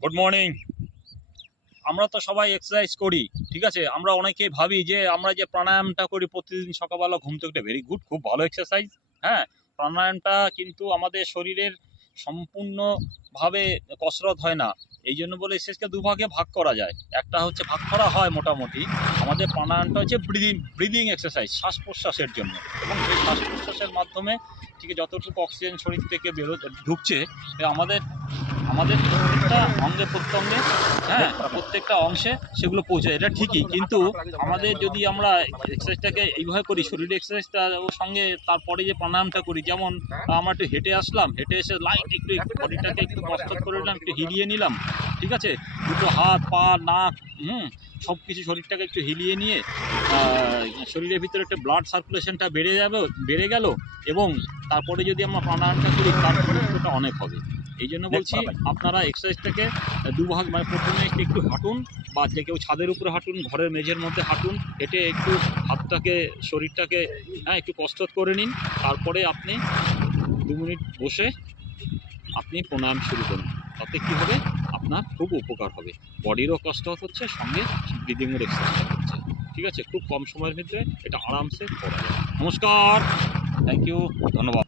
Good morning. আমরা তো সবাই এক্সারসাইজ করি, ঠিক আছে। আমরা অনেকেই ভাবি যে আমরা যে প্রাণায়ামটা করি প্রতিদিন সকালবেলা ঘুম থেকে উঠে, ভেরি গুড, খুব ভালো এক্সারসাইজ। হ্যাঁ, প্রাণায়ামটা কিন্তু আমাদের শরীরের সম্পূর্ণভাবে কসরত হয় না। এই জন্য বলে এক্সারসাইজকে দুভাগে ভাগ করা যায়। একটা হচ্ছে ভাগ করা হয় মোটামুটি, আমাদের প্রাণায়ামটা হচ্ছে ব্রিদিং এক্সারসাইজ, শ্বাস প্রশ্বাসের জন্য। এবং সেই শ্বাস প্রশ্বাসের মাধ্যমে ঠিক যতটুকু অক্সিজেন শরীর থেকে ঢুকছে আমাদের আমাদের প্রত্যেকটা অঙ্গে প্রত্যঙ্গে, হ্যাঁ, প্রত্যেকটা অংশে সেগুলো পৌঁছায়, এটা ঠিকই। কিন্তু আমাদের যদি আমরা এক্সারসাইজটাকে এইভাবে করি, শরীরে এক্সারসাইজটা ওর সঙ্গে তারপরে যে প্রাণায়ামটা করি, যেমন আমরা একটু হেঁটে আসলাম, হেঁটে এসে লাইট একটু বডিটাকে একটু কসরত করে নিলাম, একটু হিলিয়ে নিলাম, ঠিক আছে, দুটো হাত পা নাক সব কিছু শরীরটাকে একটু হিলিয়ে নিয়ে শরীরের ভিতরে একটা ব্লাড সার্কুলেশনটা বেড়ে গেল। এবং তারপরে যদি আমরা প্রাণায়ামটা করি তার গুরুত্বটা অনেক হবে। এই জন্য বলছি আপনারা এক্সারসাইজটাকে দুভাগ, মানে প্রথমে একটু হাঁটুন, বা যে কেউ ছাদের উপরে হাঁটুন, ঘরের মেঝের মধ্যে হাঁটুন, হেঁটে একটু হাতটাকে শরীরটাকে একটু কসরত করে নিন। তারপরে আপনি 2 মিনিট বসে আপনি প্রাণায়াম শুরু করুন। তাতে কী হবে, আপনার খুব উপকার হবে, বডিরও কসরত হচ্ছে, সঙ্গে ব্রিদিংয়ের এক্সারসাইজ হচ্ছে, ঠিক আছে। খুব কম সময়ের ভিতরে এটা আরামসে করা যায়। নমস্কার, থ্যাংক ইউ, ধন্যবাদ।